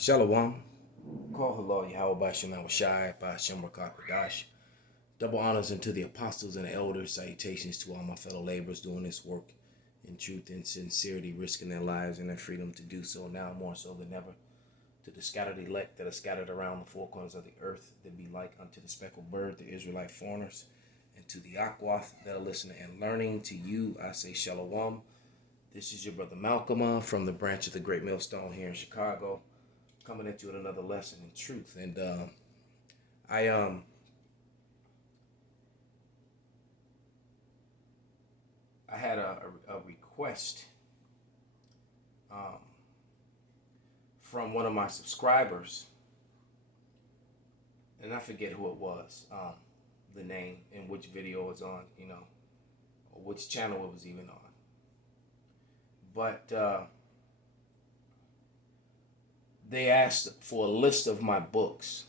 Shalom. Call hello, Yahweh Bashem Shai, Bashem Rakakadash. Double honors unto the apostles and the elders. Salutations to all my fellow laborers doing this work in truth and sincerity, risking their lives and their freedom to do so now more so than ever. To the scattered elect that are scattered around the four corners of the earth, that be like unto the speckled bird, the Israelite foreigners, and to the Akwath that are listening and learning. To you, I say Shalom. This is your brother Malcolm from the branch of the Great Millstone here in Chicago, coming at you with another lesson in truth. And I had a request from one of my subscribers, and I forget who it was, the name and which video it's on, or which channel it was even on. But they asked for a list of my books,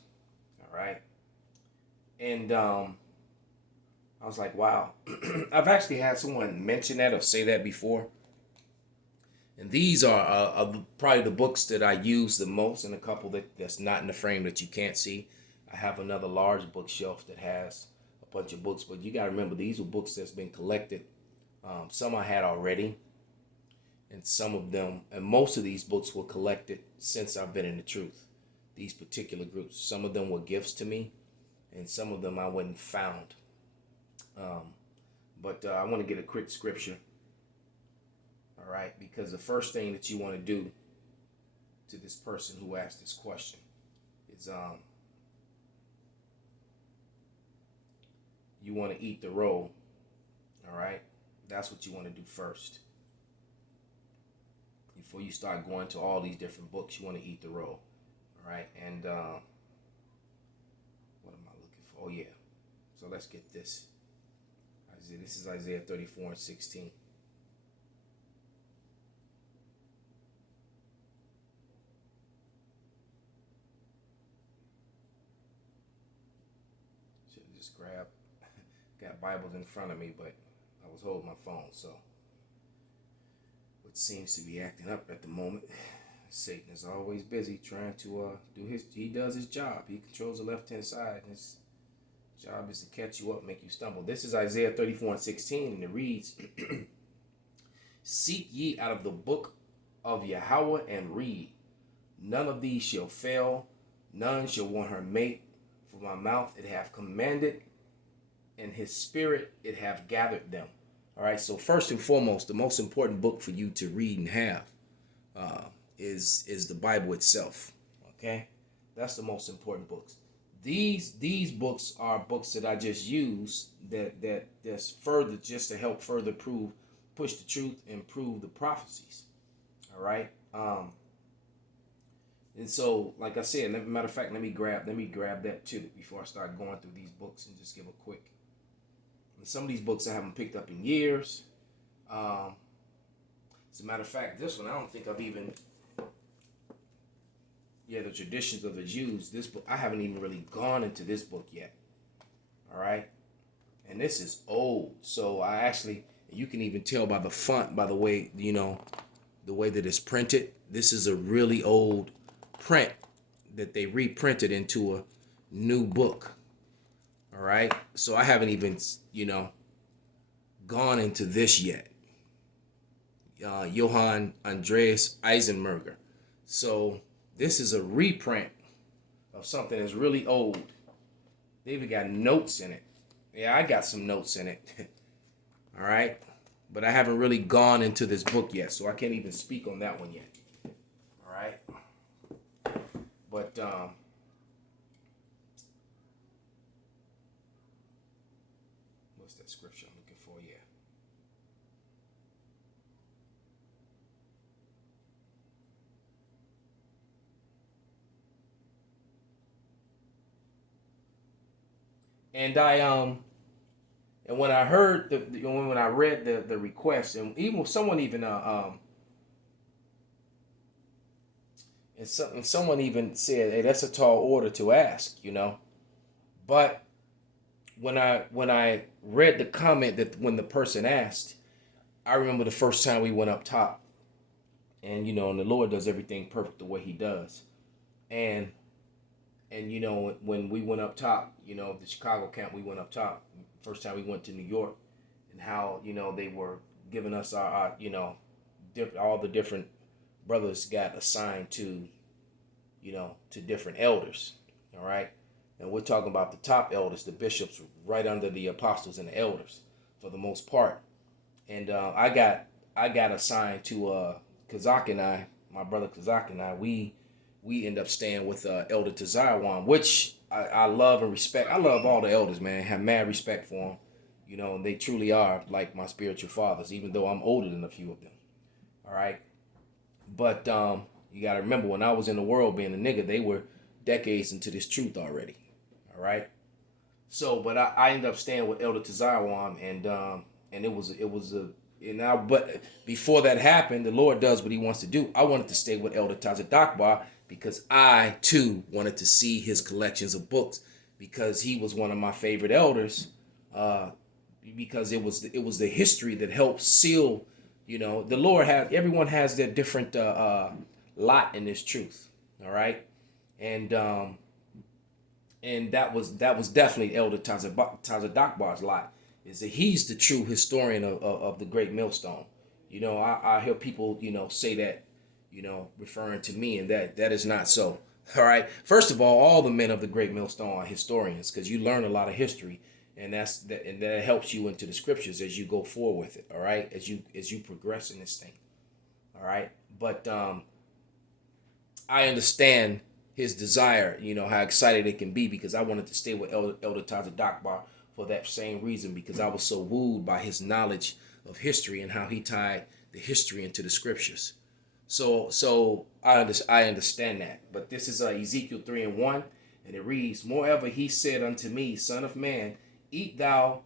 all right? And I was like, wow. I've actually had someone mention that or say that before. And these are probably the books that I use the most, and a couple that's not in the frame that you can't see. I have another large bookshelf that has a bunch of books, but you got to remember, these were books that's been collected. Some I had already, and some of them, and most of these books were collected since I've been in the truth. These particular groups, some of them were gifts to me, and some of them I went and found. But I want to get a quick scripture, all right? Because the first thing that you want to do to this person who asked this question is you want to eat the roll, all right? That's what you want to do first. Before you start going to all these different books, you want to eat the roll, all right? And what am I looking for? Oh, yeah. So let's get this. This is Isaiah 34 and 16. Should have just got Bibles in front of me, but I was holding my phone, so which seems to be acting up at the moment. Satan is always busy trying to he does his job. He controls the left-hand side, and his job is to catch you up, make you stumble. This is Isaiah 34 and 16, and it reads, Seek ye out of the book of Yahweh and read. None of these shall fail, none shall want her mate. For my mouth it hath commanded, and his spirit it hath gathered them. All right, so first and foremost, the most important book for you to read and have is the Bible itself. Okay, that's the most important books. These books are books that I just use that's further just to help further push the truth and prove the prophecies. All right. And so, like I said, matter of fact, let me grab that too before I start going through these books and just give a quick. And some of these books I haven't picked up in years. As a matter of fact, this one I don't think I've even. Yeah, the traditions of the Jews. This book I haven't even really gone into this book yet. All right, and this is old, so I actually you can even tell by the font, by the way the way that it's printed. This is a really old print that they reprinted into a new book. All right, so I haven't even gone into this yet. Johann Andreas Eisenberger. So this is a reprint of something that's really old. They even got notes in it. Yeah, I got some notes in it. All right, but I haven't really gone into this book yet, so I can't even speak on that one yet. All right, but what's that scripture I'm looking for? Yeah. And and when I heard when I read the request, and even someone even and someone even said, "Hey, that's a tall order to ask," But when I read the comment that when the person asked, I remember the first time we went up top, and and the Lord does everything perfect the way He does. and you know, when we went up top, you know, the Chicago camp, we went up top. First time we went to New York, and how, you know, they were giving us our you know, all the different brothers got assigned to, you know, to different elders. All right, and we're talking about the top elders, the bishops, right under the apostles and the elders, for the most part. And I got assigned to Kazak and I, my brother Kazak and I, we end up staying with Elder Tazarawan, which I love and respect. I love all the elders, man. Have mad respect for them. You know, they truly are like my spiritual fathers, even though I'm older than a few of them. All right. But you got to remember, when I was in the world being a nigga, they were decades into this truth already. All right. So, but I ended up staying with Elder Tazarawan, and it was a but before that happened, the Lord does what He wants to do. I wanted to stay with Elder Tazadakbar because I too wanted to see his collections of books, because he was one of my favorite elders. Because it was the history that helped seal. You know, the Lord has, everyone has their different lot in this truth. All right, and that was definitely Elder Tazadakbar's lot. Is that he's the true historian of the Great Millstone. You know, I hear people, you know, say that, you know, referring to me, and that is not so. All right. First of all the men of the Great Millstone are historians, because you learn a lot of history, and that helps you into the scriptures as you go forward with it. All right, as you progress in this thing. All right, but I understand his desire, you know, how excited it can be, because I wanted to stay with Elder Tazadakbar for that same reason, because I was so wooed by his knowledge of history and how he tied the history into the scriptures. So I understand that. But this is Ezekiel 3:1, and it reads, "Moreover, he said unto me, Son of man, eat thou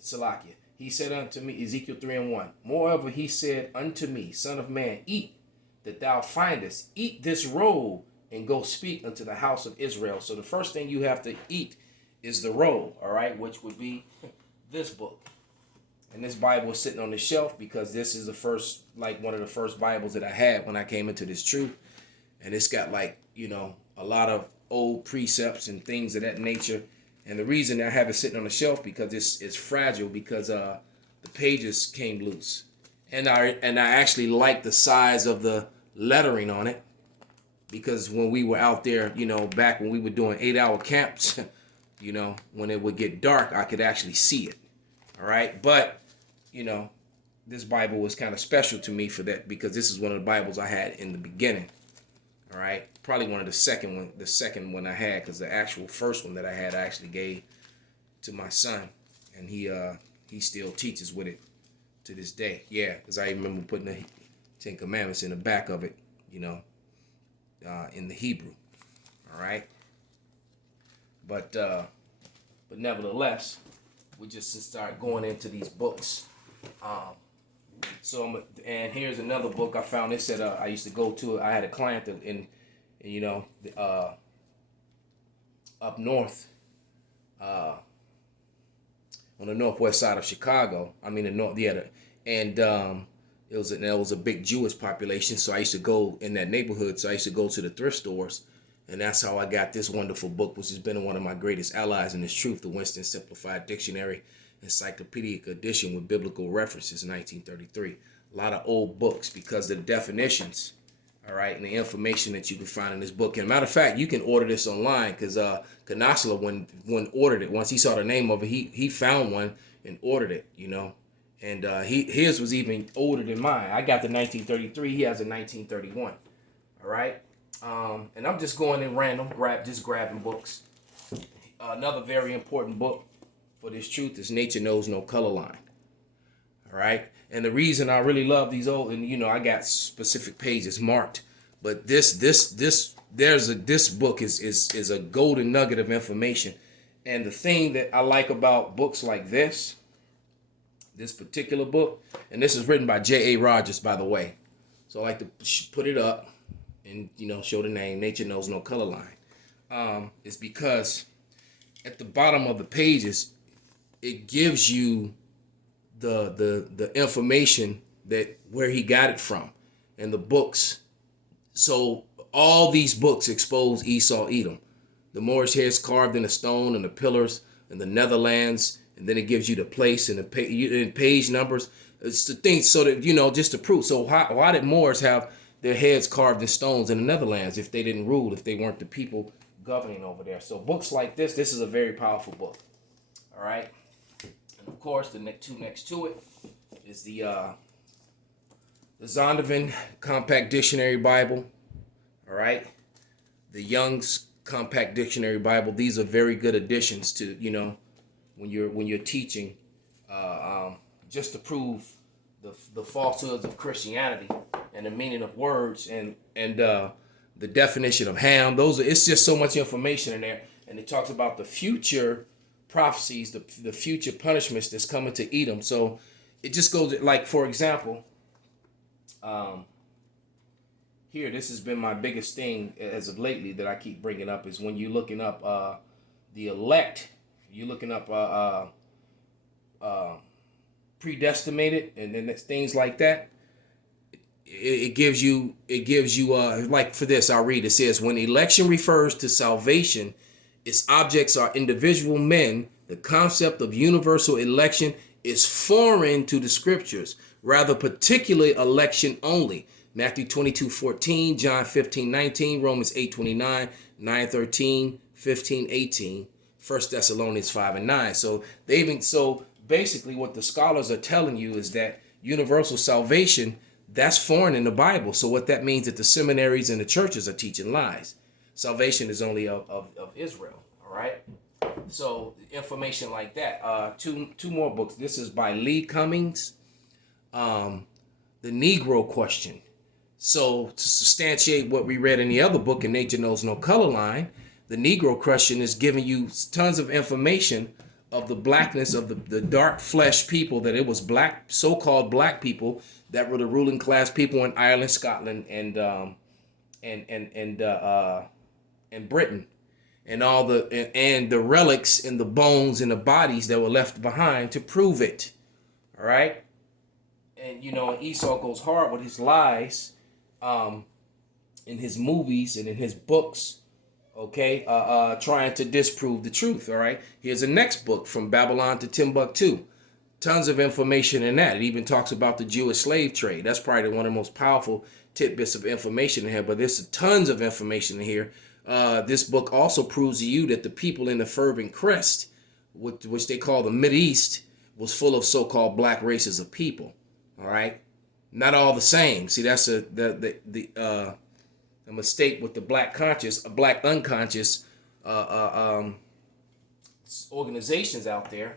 Salakia. He said unto me," Ezekiel 3:1. "Moreover, he said unto me, Son of man, eat that thou findest, eat this roll, and go speak unto the house of Israel." So the first thing you have to eat is the roll, all right, which would be this book. And this Bible is sitting on the shelf because this is the first, like one of the first Bibles that I had when I came into this truth. And it's got, like, you know, a lot of old precepts and things of that nature. And the reason I have it sitting on the shelf, because it's fragile, because the pages came loose. And I actually like the size of the lettering on it, because when we were out there, you know, back when we were doing 8-hour camps, you know, when it would get dark, I could actually see it. All right. But, you know, this Bible was kind of special to me for that, because this is one of the Bibles I had in the beginning. All right. Probably one of the second one I had, because the actual first one that I had I actually gave to my son, and he still teaches with it to this day. Yeah, because I remember putting the Ten Commandments in the back of it, you know, in the Hebrew. All right. But nevertheless, we just start going into these books. And here's another book I found. It said I used to go to. I had a client you know, up north, on the northwest side of Chicago. I mean the north, yeah, and there was a big Jewish population. So I used to go in that neighborhood. So I used to go to the thrift stores. And that's how I got this wonderful book, which has been one of my greatest allies in this truth, the Winston Simplified Dictionary Encyclopedic Edition with biblical references, 1933. A lot of old books, because of the definitions, all right, and the information that you can find in this book. And matter of fact, you can order this online, because Kanasala, when ordered it, once he saw the name of it, he found one and ordered it, you know. And his was even older than mine. I got the 1933. He has a 1931. All right. And I'm just going in random, grabbing books. Another very important book for this truth is Nature Knows No Color Line. All right. And the reason I really love these old, and you know, I got specific pages marked, but this book is a golden nugget of information. And the thing that I like about books like this particular book, and this is written by J.A. Rogers, by the way. So I like to put it up and, you know, show the name, Nature Knows No Color Line. It's because at the bottom of the pages, it gives you the information that where he got it from, and the books. So All these books expose Esau, Edom. The Moorish heads carved in a stone and the pillars in the Netherlands, and then it gives you the place and the page numbers. It's the things so that just to prove. So why did Moors have their heads carved in stones in the Netherlands if they didn't rule, if they weren't the people governing over there? So books like this is a very powerful book. All right, and of course the two next to it is the Zondervan Compact Dictionary Bible. All right, the Young's Compact Dictionary Bible. These are very good additions to when you're teaching, just to prove the falsehoods of Christianity and the meaning of words and the definition of ham. It's just so much information in there, and it talks about the future prophecies, the future punishments that's coming to Edom. So it just goes like, for example, here, this has been my biggest thing as of lately that I keep bringing up is when you're looking up the elect, you're looking up predestinated and then things like that. It gives you like for this, I'll read. It says, when election refers to salvation, its objects are individual men. The concept of universal election is foreign to the scriptures, rather particularly election only. Matthew 22:14, John 15:19, Romans 8:29, 9:13, 15:18, 1 Thessalonians 5:9. So basically what the scholars are telling you is that universal salvation, that's foreign in the Bible. So what that means that the seminaries and the churches are teaching lies. Salvation is only of Israel. All right. So information like that. Two more books. This is by Lee Cummings. The Negro Question. So to substantiate what we read in the other book, In Nature Knows No Color Line, the Negro Question is giving you tons of information of the blackness of the dark flesh people, that it was black, so-called black people that were the ruling class people in Ireland, Scotland, and Britain, and all the relics and the bones and the bodies that were left behind to prove it. All right, and Esau goes hard with his lies, in his movies and in his books. Okay, trying to disprove the truth. All right, here's the next book, From Babylon to Timbuktu. Tons of information in that. It even talks about the Jewish slave trade. That's probably one of the most powerful tidbits of information in here, but there's tons of information in here. This book also proves to you that the people in the Fervent Crest, which they call the Mideast, was full of so-called black races of people. All right, not all the same. See, that's a mistake with the black unconscious organizations out there,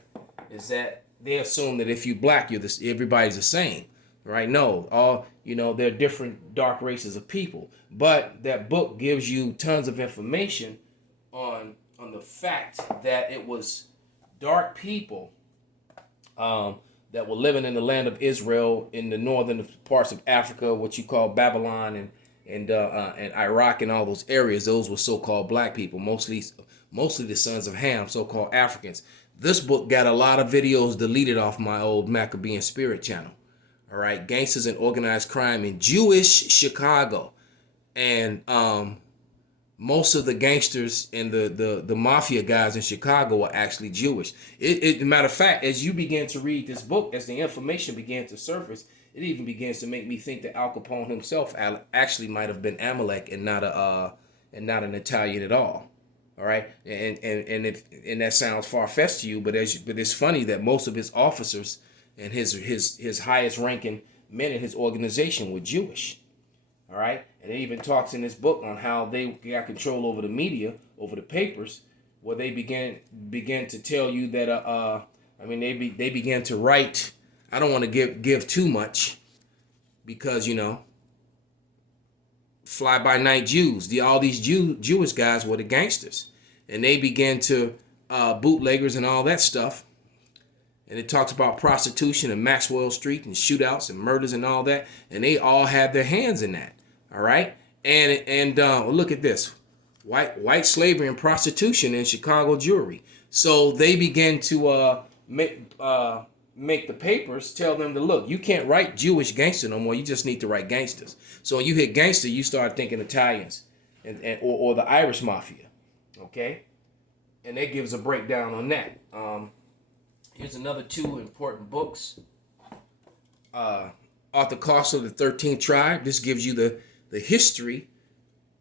is that they assume that if you black, everybody's the same, right? No, there are different dark races of people. But that book gives you tons of information on the fact that it was dark people that were living in the land of Israel in the northern parts of Africa, what you call Babylon and Iraq and all those areas. Those were so-called black people, mostly the sons of Ham, so-called Africans. This book got a lot of videos deleted off my old Maccabean Spirit channel. All right, Gangsters and Organized Crime in Jewish Chicago, and most of the gangsters and the mafia guys in Chicago are actually Jewish. Matter of fact, as you begin to read this book, as the information began to surface, it even begins to make me think that Al Capone himself actually might have been Amalek and not an Italian at all. All right, and that sounds far-fetched to you, but it's funny that most of his officers and his highest ranking men in his organization were Jewish. All right, and it even talks in this book on how they got control over the media, over the papers, where they began to tell you that they began to write. I don't want to give too much, because fly-by-night Jews. All these Jewish guys were the gangsters, and they began to bootleggers and all that stuff. And it talks about prostitution and Maxwell Street and shootouts and murders and all that, and they all had their hands in that. All right, and look at this: white slavery and prostitution in Chicago Jewry. So they began to make the papers tell them to look, you can't write Jewish gangster no more. You just need to write gangsters. So when you hit gangster, you start thinking Italians or the Irish mafia. Okay? And that gives a breakdown on that. Here's another two important books. Arthur Koestler, the 13th Tribe. This gives you the history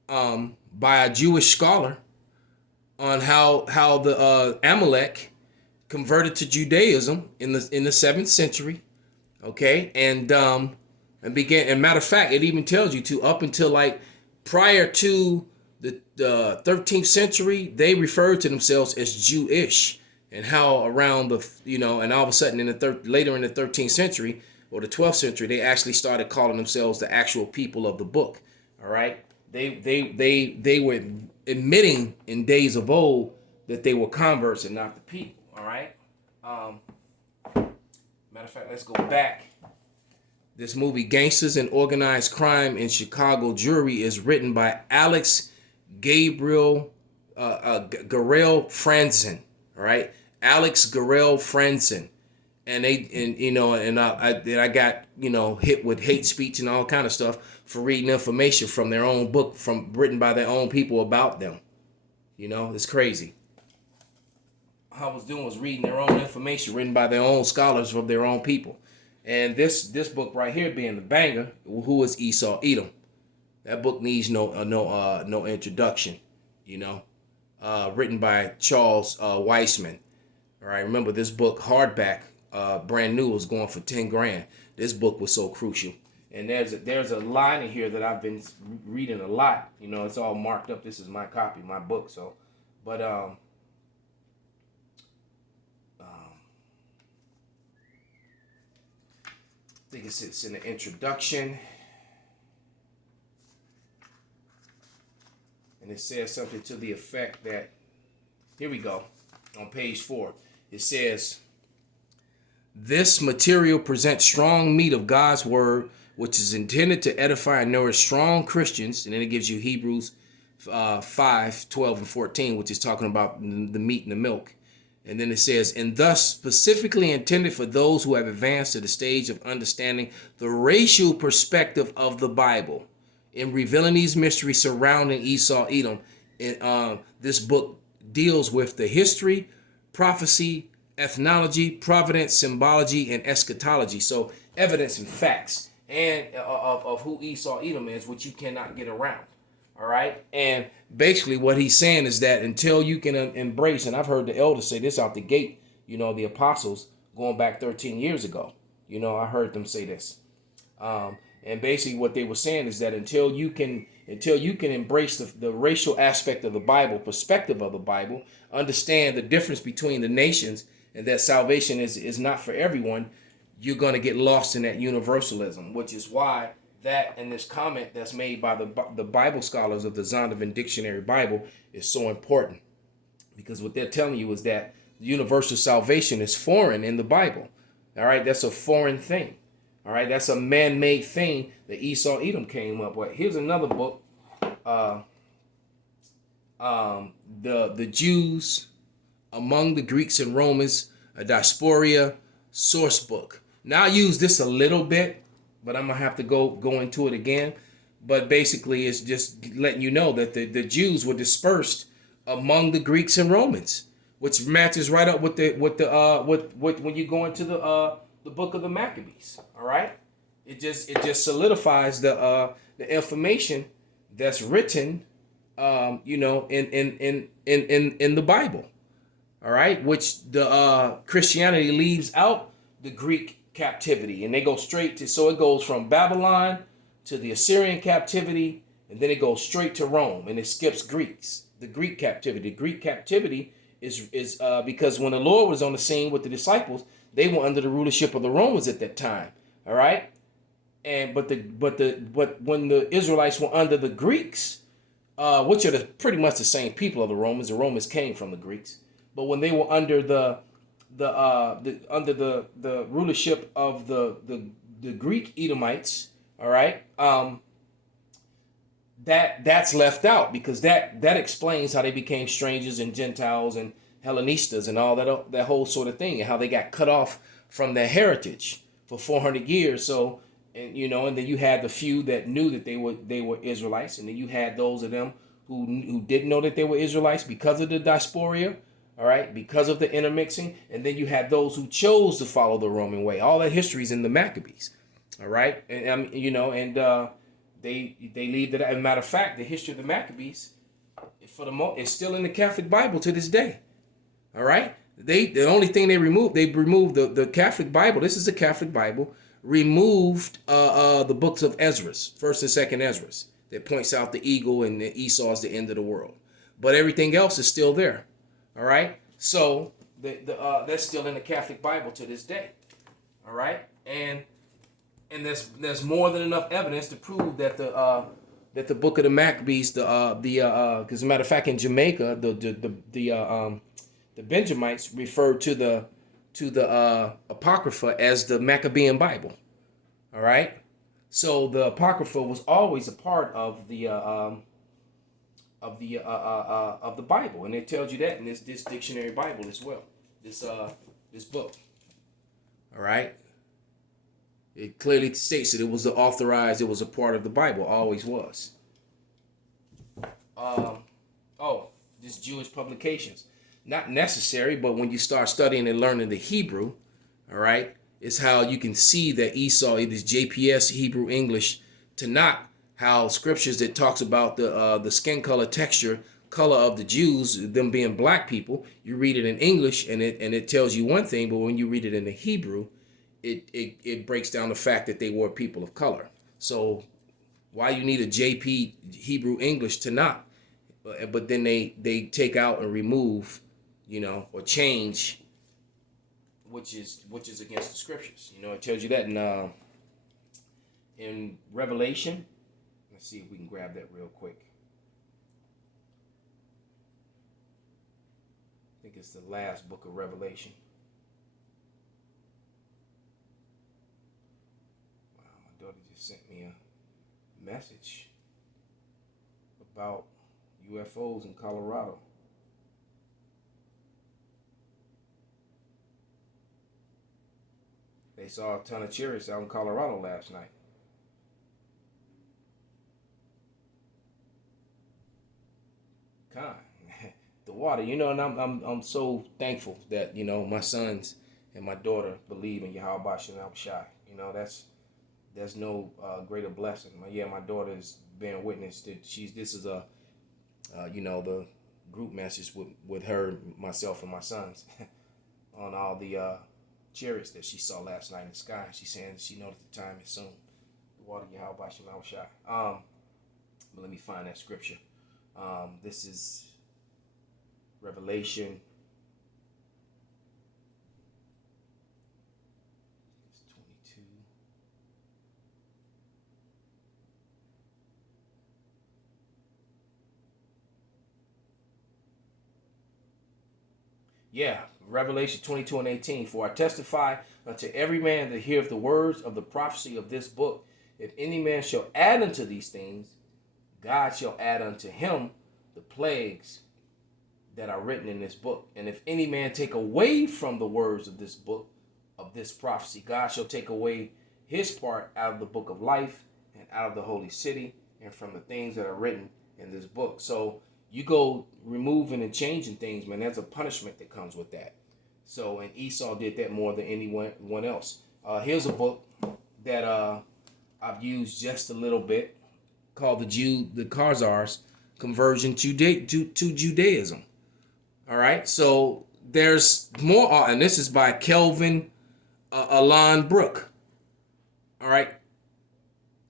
by a Jewish scholar on how the Amalek converted to Judaism in the 7th century, okay, and began. And matter of fact, it even tells you to up until like prior to the 13th century, they referred to themselves as Jewish, and how around and all of a sudden later in the 13th century or the 12th century, they actually started calling themselves the actual people of the book. All right, they were admitting in days of old that they were converts and not the people. All right. Matter of fact, let's go back. This movie, Gangsters and Organized Crime in Chicago Jewelry, is written by Alex Garel Franzen. All right, Alex Garel Franzen, and I got hit with hate speech and all kind of stuff for reading information from their own book, written by their own people about them. It's crazy. I was doing was reading their own information written by their own scholars from their own people. And this book right here being the banger, who is Esau Edom? That book needs no introduction, written by Charles Weissman. All right, remember this book, hardback, brand new, was going for 10 grand. This book was so crucial. And there's a line in here that I've been reading a lot. It's all marked up. This is my copy, my book. So, but I think it's in the introduction, and it says something to the effect that, here we go, on page 4, it says, this material presents strong meat of God's word, which is intended to edify and nourish strong Christians, and then it gives you Hebrews 5, 12, and 14, which is talking about the meat and the milk. And then it says, and thus specifically intended for those who have advanced to the stage of understanding the racial perspective of the Bible. In revealing these mysteries surrounding Esau Edom, this book deals with the history, prophecy, ethnology, providence, symbology, and eschatology. So evidence and facts and of who Esau Edom is, which you cannot get around. All right. And basically what he's saying is that until you can embrace, and I've heard the elders say this out the gate, the apostles going back 13 years ago, I heard them say this. And basically what they were saying is that until you can embrace the racial aspect of the Bible, perspective of the Bible, understand the difference between the nations, and that salvation is not for everyone, you're going to get lost in that universalism, which is why that and this comment that's made by the Bible scholars of the Zondervan Dictionary Bible is so important, because what they're telling you is that universal salvation is foreign in the Bible. All right, that's a foreign thing. All right, that's a man-made thing that Esau Edom came up with. Here's another book, the Jews among the Greeks and Romans, a diaspora source book. Now I use this a little bit, but I'm gonna have to go into it again. But basically, it's just letting you know that the Jews were dispersed among the Greeks and Romans, which matches right up with when you go into the book of the Maccabees. All right, it just solidifies the information that's written, in the Bible. All right, which the Christianity leaves out the Greek captivity, and they go straight to, so it goes from Babylon to the Assyrian captivity, and then it goes straight to Rome, and it skips Greeks, the Greek captivity. The Greek captivity is because when the Lord was on the scene with the disciples, they were under the rulership of the Romans at that time. All right, and but when the Israelites were under the Greeks, which are pretty much the same people of the Romans came from the Greeks, but when they were under the rulership of the Greek Edomites, all right, that's left out, because that explains how they became strangers and Gentiles and Hellenistas and all that whole sort of thing, and how they got cut off from their heritage for 400 years. So, and then you had the few that knew that they were Israelites, and then you had those of them who didn't know that they were Israelites because of the diaspora, all right, because of the intermixing, and then you had those who chose to follow the Roman way. All that history is in the Maccabees, all right, and they leave that. As a matter of fact, the history of the Maccabees, for the most, is still in the Catholic Bible to this day. All right, the only thing they removed the Catholic Bible. This is a Catholic Bible. Removed the books of Ezra's, first and second Ezra's, that points out the eagle and the Esau is the end of the world. But everything else is still there. All right, so that's still in the Catholic Bible to this day. All right, and there's more than enough evidence to prove that the book of the Maccabees, because as a matter of fact, in Jamaica, the Benjamites referred to the Apocrypha as the Maccabean Bible. All right, so the Apocrypha was always a part of the Bible, and it tells you that in this dictionary Bible as well. This book. All right, it clearly states that it was authorized. It was a part of the Bible. Always was. This Jewish publications. Not necessary, but when you start studying and learning the Hebrew, all right, it's how you can see that Esau, it is JPS, Hebrew, English, Tanakh, how scriptures that talks about the skin color, texture, color of the Jews, them being black people, you read it in English and it tells you one thing, but when you read it in the Hebrew, it breaks down the fact that they were people of color. So why you need a JP, Hebrew, English, Tanakh, but then they take out and remove, or change, which is against the scriptures. It tells you that in Revelation. Let's see if we can grab that real quick. I think it's the last book of Revelation. Wow, my daughter just sent me a message about UFOs in Colorado. They saw a ton of chariots out in Colorado last night. God, the water, and I'm so thankful that my sons and my daughter believe in Yahweh Shem Shai. There's no greater blessing. My daughter is bearing witness that this is the group message with her, myself, and my sons on all the chariots that she saw last night in the sky. She's saying she knows the time is soon. The water Yahweh Shem Shai. But let me find that scripture. This is Revelation. It's 22. Yeah, Revelation 22 and 18. For I testify unto every man that heareth the words of the prophecy of this book. If any man shall add unto these things, God shall add unto him the plagues that are written in this book. And if any man take away from the words of this book, of this prophecy, God shall take away his part out of the book of life and out of the holy city and from the things that are written in this book. So you go removing and changing things, man, there's a punishment that comes with that. So, and Esau did that more than anyone else. Here's a book that I've used just a little bit, called the Khazar's Conversion to Judaism. All right, so there's more, and this is by Kelvin Alon Brook. All right,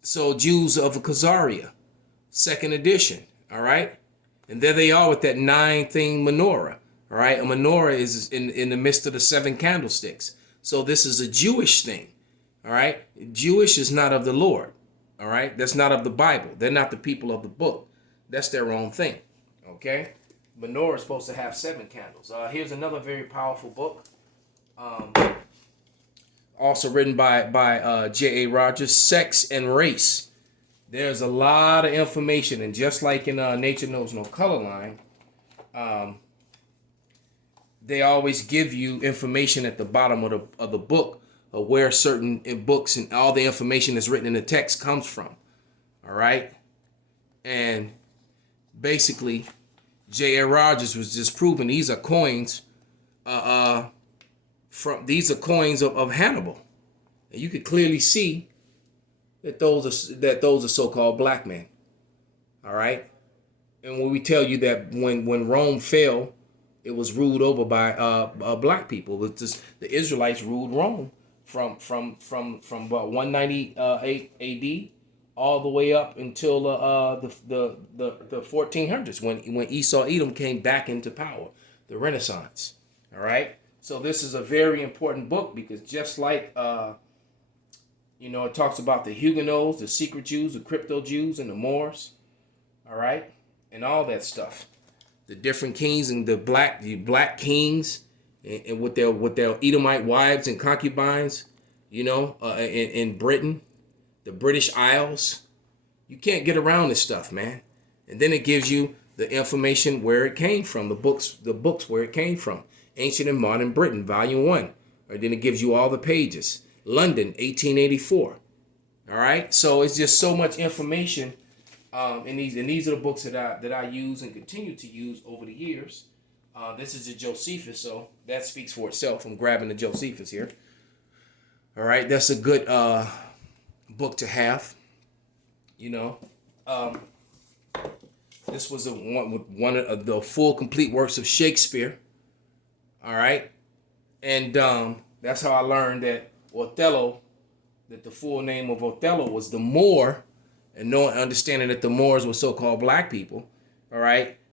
so Jews of Khazaria, second edition. All right, and there they are with that 9-thing menorah. All right, a menorah is in the midst of the 7 candlesticks. So this is a Jewish thing. All right, Jewish is not of the Lord. All right, that's not of the Bible. They're not the people of the book. That's their own thing. Okay, menorah is supposed to have 7 candles. Here's another very powerful book, also written by J.A. Rogers, Sex and Race. There's a lot of information, and just like in Nature Knows No Color Line, they always give you information at the bottom of the book of where certain books and all the information that's written in the text comes from. All right, and basically, J.R. Rogers was just proving these are coins. These are coins of Hannibal, and you could clearly see that those are so-called black men. All right, and when we tell you that when Rome fell, it was ruled over by black people. It was just the Israelites ruled Rome from about 198 A.D. all the way up until the 1400s when Esau Edom came back into power, the Renaissance. All right, so this is a very important book because just like it talks about the Huguenots, the secret Jews, the crypto Jews, and the Moors. All right, and all that stuff. The different kings and the black kings and with their Edomite wives and concubines, in Britain, the British Isles. You can't get around this stuff, man. And then it gives you the information where it came from, the books where it came from. Ancient and Modern Britain, Volume 1. Or then it gives you all the pages. London, 1884. All right? So it's just so much information. And these are the books that I use and continue to use over the years. This is the Josephus, so that speaks for itself. I'm grabbing the Josephus here. All right, that's a good book to have. This was one of the full complete works of Shakespeare. All right, and that's how I learned that Othello, that the full name of Othello was the Moor. And understanding that the Moors were so-called black people, all right,